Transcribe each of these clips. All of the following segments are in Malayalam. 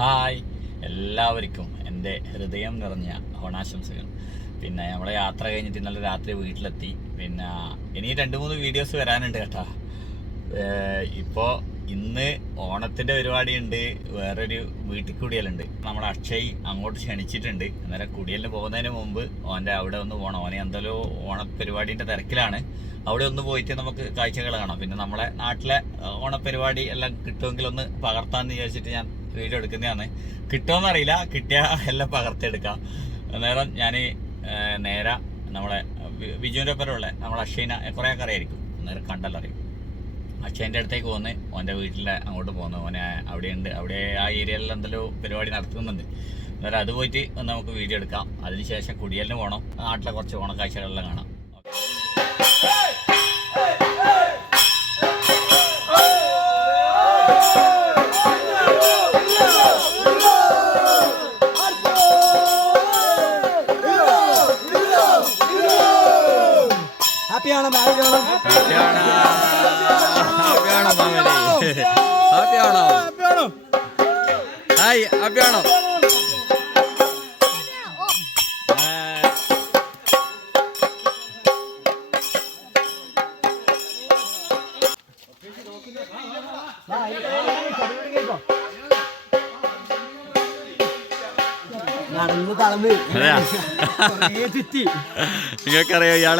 ഹായ് എല്ലാവർക്കും എന്റെ ഹൃദയം നിറഞ്ഞ ഓണാശംസകൾ. പിന്നെ നമ്മളെ യാത്ര കഴിഞ്ഞിട്ട് ഇന്നലെ രാത്രി വീട്ടിലെത്തി. പിന്നെ ഇനി രണ്ട് മൂന്ന് വീഡിയോസ് വരാനുണ്ട് കേട്ടോ. ഇപ്പോൾ ഇപ്പോ ഇന്ന് ഓണത്തിന്റെ പരിപാടി ഉണ്ട് വേറൊരു വീട്ടിൽ കുടിയലുണ്ട്. നമ്മൾ അക്ഷയ് അങ്ങോട്ട് ക്ഷണിച്ചിട്ടുണ്ട്. അന്നേരം കുടിയലിന് പോകുന്നതിന് മുമ്പ് ഓന്റെ അവിടെ ഒന്ന് പോകണം ഓനെ എന്തല്ലോ ഓണപ്പരിപാടിന്റെ തിരക്കിലാണ്. അവിടെ ഒന്ന് പോയിട്ട് നമുക്ക് കാഴ്ചകൾ കാണാം. പിന്നെ നമ്മളെ നാട്ടിലെ ഓണപ്പരിപാടി എല്ലാം കിട്ടുമെങ്കിൽ ഒന്ന് പകർത്താമെന്ന് വിചാരിച്ചിട്ട് ഞാൻ വീഡിയോ എടുക്കുന്നതാണ്. കിട്ടുമെന്നറിയില്ല കിട്ടിയ എല്ലാം പകർത്തെടുക്കാം അന്നേരം ഞാൻ നേരെ നമ്മളെ ബിജുവിന്റെ ഒപ്പരമുള്ള നമ്മളെ അക്ഷയനെ കുറേ അറിയായിരിക്കും. അന്നേരം കണ്ടല്ലോ അറിയും. അക്ഷയന്റെ അടുത്തേക്ക് പോന്ന് ഓന്റെ വീട്ടിലെ അങ്ങോട്ട് പോന്നു. ഓനെ അവിടെയുണ്ട്. അവിടെ ആ ഏരിയയിൽ എന്തെല്ലോ പരിപാടി നടത്തുന്നുണ്ട്. അന്നേരം അത് പോയിട്ട് നമുക്ക് വീഡിയോ എടുക്കാം. അതിനുശേഷം കുടിയലിന് പോകണം നാട്ടിലെ കുറച്ച് ഓണക്കാഴ്ചകളെല്ലാം കാണാം. ഹാപ്പിയാണോ മാരേജ് ആണോ? ഹാപ്പിയാണോ ഹായ് ഹാപ്പിയാണോ നടന്ന് തളന്ന്. നിങ്ങൾക്കറിയോ ഇയാൾ?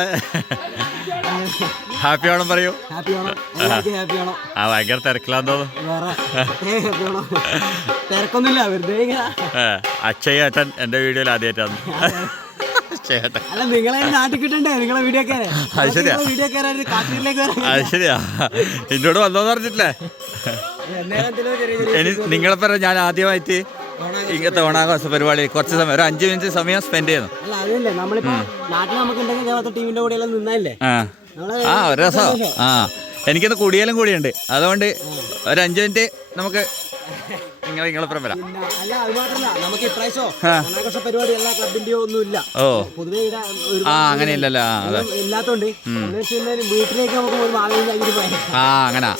ഹാപ്പി ഓണം പറയൂ. ഹാപ്പി ഓണം ഹാപ്പി ഓണം ആ ഭയങ്കര തിരക്കിലാന്ന് തോന്നുന്നു. തിരക്കൊന്നുമില്ല വെറുതെ അക്ഷയ ഏട്ടൻ എന്റെ വീഡിയോയിൽ ആദ്യമായിട്ടാണ് അല്ല നിങ്ങളെ നാട്ടിൽ കിട്ടണ്ടേ? നിങ്ങളെ വീഡിയോ കയറേ അത് ശരിയാ. കാശ്മീരിലേക്ക് അത് ശരിയാ. എന്നോട് വന്നോന്ന് പറഞ്ഞിട്ടില്ലേ? നിങ്ങളെ ഞാൻ ആദ്യമായിട്ട് ഇങ്ങനത്തെ ഓണാഘോഷ പരിപാടി കുറച്ച് സമയം ഒരു അഞ്ച് മിനിറ്റ് സമയം സ്പെൻഡ് ചെയ്യുന്നു. അല്ല അതല്ലേ നമ്മളിപ്പോ നാട്ടിൽ നമുക്ക് ഉണ്ടെങ്കിൽ കേരളത്തെ ടീമിന്റെ കൂടെ എല്ലാം നിന്നല്ലേ ആ. ഒരു രസം. ആ. എനിക്കിന്ന് കുടിയാലും കൂടിയുണ്ട്. അതുകൊണ്ട് ഒരു അഞ്ച് മിനിറ്റ് നമുക്ക് നിങ്ങൾ നിങ്ങളെപ്പുറം വരാം. അല്ല അത് മാത്രല്ല. നമുക്ക് ഇപ്രാവശ്യം ആ. ഓണാഘോഷ പരിപാടി എല്ലാ ക്ലബിന്റെയോ ഒന്നുമില്ല. ഓ. പൊതുവെ ആ അങ്ങനെയല്ലല്ലോ ഇല്ലാത്തോണ്ട് വീട്ടിലേക്ക് നമുക്ക് ഒരു ആ അങ്ങനെ.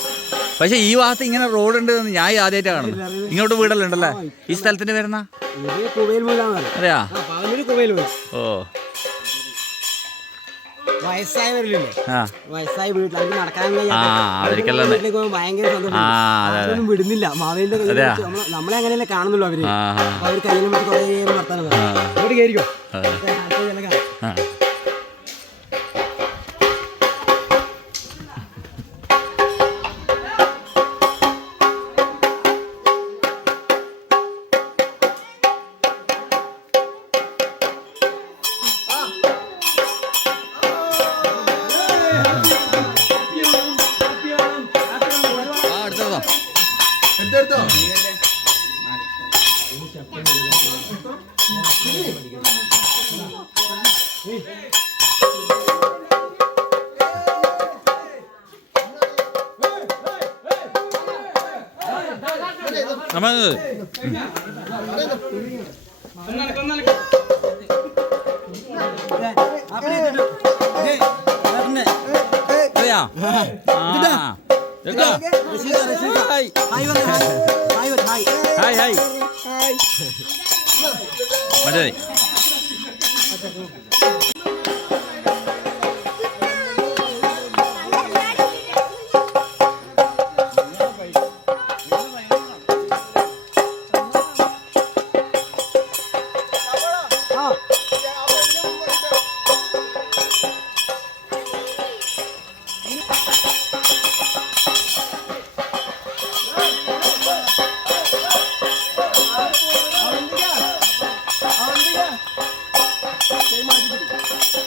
പക്ഷെ ഈ ഭാഗത്ത് ഇങ്ങനെ റോഡ് ഉണ്ട് എന്ന് ഞാൻ ആദ്യമായിട്ടാണ് കാണുന്നത്. ഇങ്ങോട്ട് വീടെല്ലാം ഉണ്ടല്ലേ ഈ സ്ഥലത്തിന്റെ മൂലാണ് അതെയാ? ഓ മൂല ഓ. വയസ്സായവരില്ലേ ആ. വയസ്സായ വീട്ടിൽ അവർക്ക് ഉണ്ട്. വീട്ടിലേക്ക് Rasheeda. Hi. Hi hi. Hi hi. Hi Oh, yeah. Sem mais de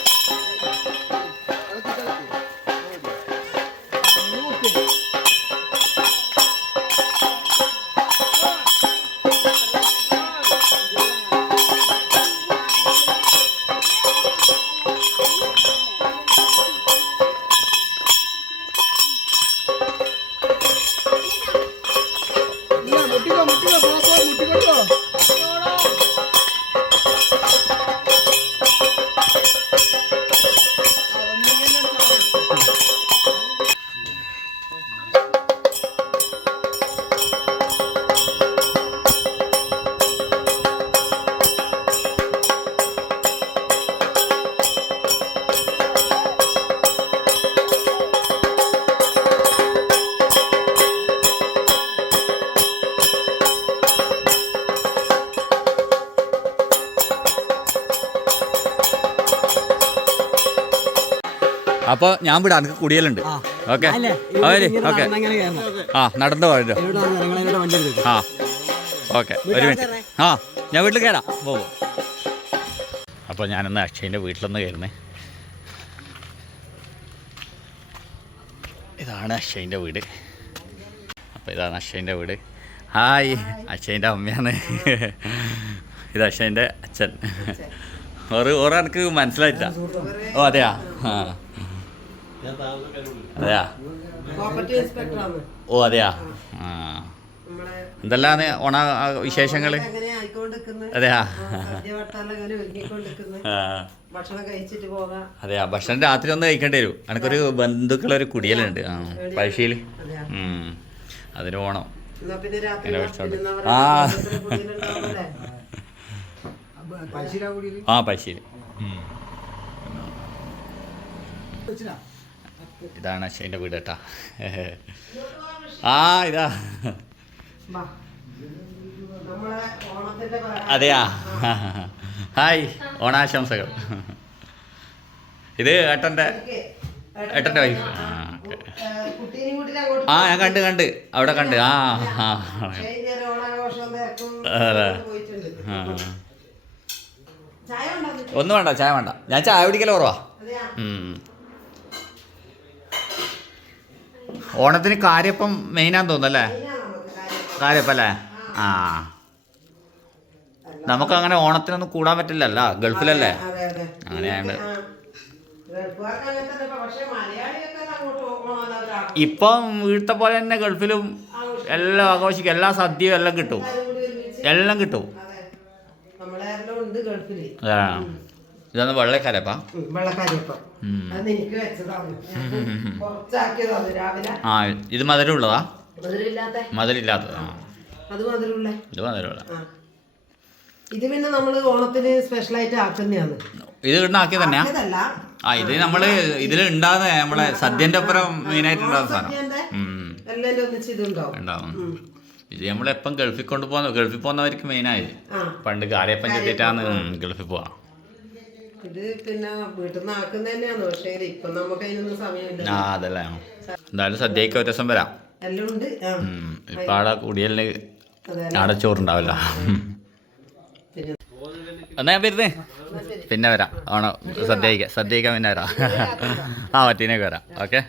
ആ. അപ്പോൾ ഞാൻ വിടാം എനിക്ക് കുടിയലുണ്ട്. ഓക്കെ. അവർ ഓക്കെ. ആ നടന്നു എടുത്തു ആ ഓക്കെ. ഒരു മിനിറ്റ്. ആ ഞാൻ വീട്ടിൽ കയറാം. പോകും അപ്പോൾ ഞാനൊന്ന് അക്ഷയന്റെ വീട്ടിലൊന്ന് കയറുന്നേ. ഇതാണ് അക്ഷയന്റെ വീട്. അപ്പോൾ ഇതാണ് അക്ഷയന്റെ വീട്. ഹായ് അക്ഷയന്റെ അമ്മയാണ്. ഇത് അക്ഷയന്റെ അച്ഛൻ. ഓറ് ഓറ് എനിക്ക് മനസ്സിലായിട്ടാ ഓ അതെയാ? ആ. അതെയാ? പ്രോപ്പർട്ടി ഇൻസ്പെക്ടറാണ് ഓ അതെയാ? ആ. എന്തെല്ലാം ഓണ വിശേഷങ്ങൾ അതെയാ? അതെയാ? ഭക്ഷണം രാത്രി ഒന്ന് കഴിക്കേണ്ടി വരും. എനിക്കൊരു ബന്ധുക്കളൊരു കുടിയലുണ്ട്. ആ പഴശ്ശിയിൽ അതിന് ഓണം ആ. ആ പഴശ്ശിയിൽ ഇതാണ് അശ്വന്റെ വീട് കേട്ടാ. ആ ഇതാ. അതെയാ? ഹായ് ഓണാശംസകൾ. ഇത് ഏട്ടന്റെ. ഏട്ടന്റെ വൈഫ് ആ ഞാൻ കണ്ട് കണ്ട്. അവിടെ കണ്ട്. ആ ആ അതെ. ഒന്നും വേണ്ട ചായ വേണ്ട. ഞാൻ ചായ കുടിക്കൽ കുറവാ അതെയാ ഉം. ഓണത്തിന് കാര്യപ്പം മെയിനാന്ന് തോന്നുന്നല്ലേ? കഴിഞ്ഞാ നമുക്ക് കാര്യം കാര്യപ്പം അല്ലേ ആ. നമുക്കങ്ങനെ ഓണത്തിനൊന്നും കൂടാൻ പറ്റില്ലല്ലോ ഗൾഫിലല്ലേ? അങ്ങനെയാണ്. ഇപ്പൊ. വീഴത്തെ പോലെ തന്നെ ഗൾഫിലും എല്ലാം ആഘോഷിക്കും. എല്ലാ സദ്യയും എല്ലാം കിട്ടും. എല്ലാം കിട്ടും. ആ. ഇതൊന്ന് വെള്ളക്കാരപ്പ ആ ഇത് മധുരമുള്ളതാ? ആ. അത് മധുരമുള്ള? ഇത് മധുരമുള്ള. ഇത് പിന്നെ നമ്മൾ ഓണത്തിന് സ്പെഷ്യലായിട്ട് ആക്കുന്നതാണ്. ഇത് ഇടുന്നാക്കിയത് തന്നെയാ? ആക്കിയതല്ല. ആ ഇത് നമ്മൾ ഇതിൽ ഉണ്ടാകുന്ന നമ്മളെ സദ്യന്റെ ഒപ്പരം മെയിനായിട്ട് ഉണ്ടാകുന്ന സാധനം. ഉണ്ടാവും. ഇത് നമ്മളെപ്പം ഗൾഫിൽ കൊണ്ടുപോകുന്ന ഗൾഫിൽ പോകുന്നവർക്ക് മെയിനായി പണ്ട് കാര്യപ്പം ചെത്തിയിട്ടാണ് ഗൾഫിൽ പോവാ. ഇത് പിന്നെ വീട്ടിൽ നിന്ന് ആക്കുന്ന തന്നെയാണ് പക്ഷേ ഇപ്പൊ നമുക്ക് അതിനൊന്നും സമയമില്ല. ആ അതല്ലേ. എന്തായാലും സദ്യക്ക് ഒരു ദിവസം വരാം. എല്ലാം ഉണ്ട്. ആ. ഇപ്പൊ ആടെ കുടിയലിന് അതെ ആടെ ചോറുണ്ടാവില്ല. പിന്നെ എന്നാ ഞാൻ വരുന്നേ? പിന്നെ വരാം. ആണോ? സദ്യക്ക് സദ്യക്കാൻ പിന്നെ വരാം. ആ പറ്റീനൊക്കെ വരാം. ഓക്കെ?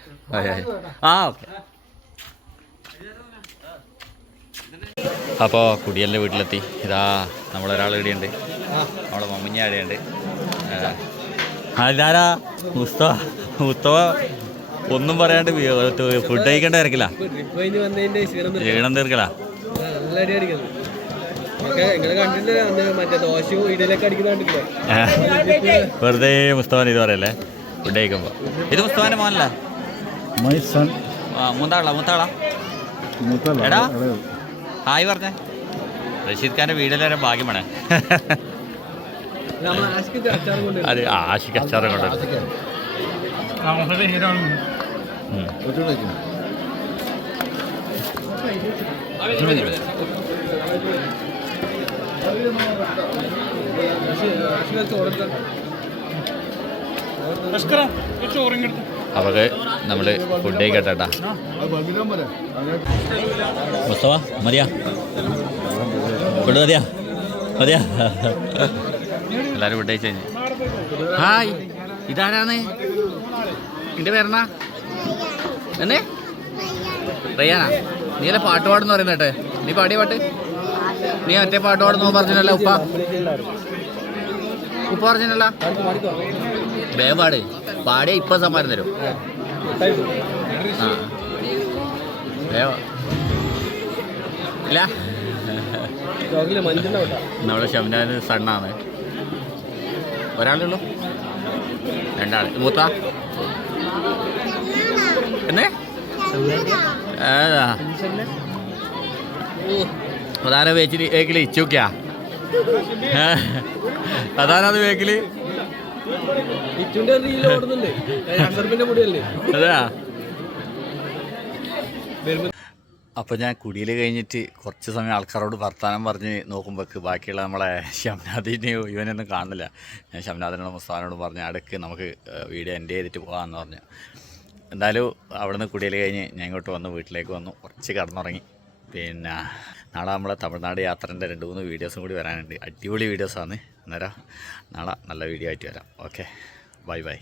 ആ ഓക്കെ. അപ്പോൾ കുടിയലിന്റെ വീട്ടിലെത്തി. ഇതാ നമ്മളൊരാൾ ഇവിടെയുണ്ട്. നമ്മളെ മമ്മിഞ്ഞ ഇവിടെയുണ്ട് അതാരാ മുസ്തഫ മുസ്തഫ ഒന്നും പറയാണ്ട് ഫുഡ് കഴിക്കേണ്ട തിരക്കില്ല ക്ഷീണം തീർക്കാൻ ക്ഷീണം തീർക്കല നല്ല അടി അടിക്കുന്നു ഓക്കെ നിങ്ങൾ കണ്ടിട്ടില്ല അന്ന് മറ്റേ ദോശയും ഇഡലിയൊക്കെ വെറുതെ മുസ്തഫാൻ ഇത് പറയല്ലേ? ഫുഡ് കഴിക്കുമ്പോ. ഇത് മുസ്തവാന്റെ മോനല്ലേ? മൂത്താളാ മൂത്താളാ. എടാ. ഹായ് പറഞ്ഞേ. റഷീദ് ഖാന്റെ വീടിലെ ഭാഗ്യം വേണേ നമ്മൾ ആശിക്ക് അച്ചാർ കൊണ്ട് അത് ആശിക്ക് അച്ചാറ് കൊണ്ട് ഉം. അവർക്ക് നമ്മൾ ഫുഡ് കേട്ടാ മുസ്തവ മതിയാ ഫുഡ് മതിയാ മതിയാ? എല്ലാവരും ഫുഡ് കഴിച്ചു കഴിഞ്ഞു ഹായ് ഇതാരാണ്? നിന്റെ പേരണ എന്നേ? റയ്യാനാ നീ അല്ല പാട്ട് പാടുന്നു പറയുന്നേട്ടെ നീ പാടിയ പാട്ട്? നീ മറ്റേ പാട്ട് പാടുന്നു പറഞ്ഞല്ലോ ഉപ്പ. ഉപ്പ പറഞ്ഞല്ലോ വേവാട് പാടിയ ഇപ്പൊ സമ്മാനം തരും. ആ. വേ വാ. ഇല്ല നമ്മുടെ ഷംനാന് സണ്ണാണ്. ഒരാളുള്ളൂ? രണ്ടാൾ മൂത്ത? എന്നേ? ഏതാ? അതാരാ വേച്ചിൽ? വേക്കിൽ? ഇച്ചൂക്കാ അതാരത് വേക്കിൽ അതാ. അപ്പോൾ ഞാൻ കുടിയിൽ കഴിഞ്ഞിട്ട് കുറച്ച് സമയം ആൾക്കാരോട് വർത്തമാനം പറഞ്ഞ് നോക്കുമ്പോൾക്ക് ബാക്കിയുള്ള നമ്മളെ ഷംനാദിനെയോ ഇവനൊന്നും കാണുന്നില്ല. ഞാൻ ഷംനാദിനോട് മുസ്താനോട് പറഞ്ഞു അടുക്ക് നമുക്ക് വീഡിയോ എന്റെ ചെയ്തിട്ട് പോകാമെന്ന് പറഞ്ഞു. എന്തായാലും അവിടുന്ന് കുടിയിൽ കഴിഞ്ഞ് ഞാൻ ഇങ്ങോട്ട് വന്ന് വീട്ടിലേക്ക് വന്നു. കുറച്ച് കടന്നുറങ്ങി. പിന്നെ നാളെ നമ്മളെ തമിഴ്നാട് യാത്രേന്റെ രണ്ട് മൂന്ന് വീഡിയോസും കൂടി വരാനുണ്ട്. അടിപൊളി വീഡിയോസാണ് അന്നേരം നാളെ നല്ല വീഡിയോ ആയിട്ട് വരാം. ഓക്കെ. Bye bye.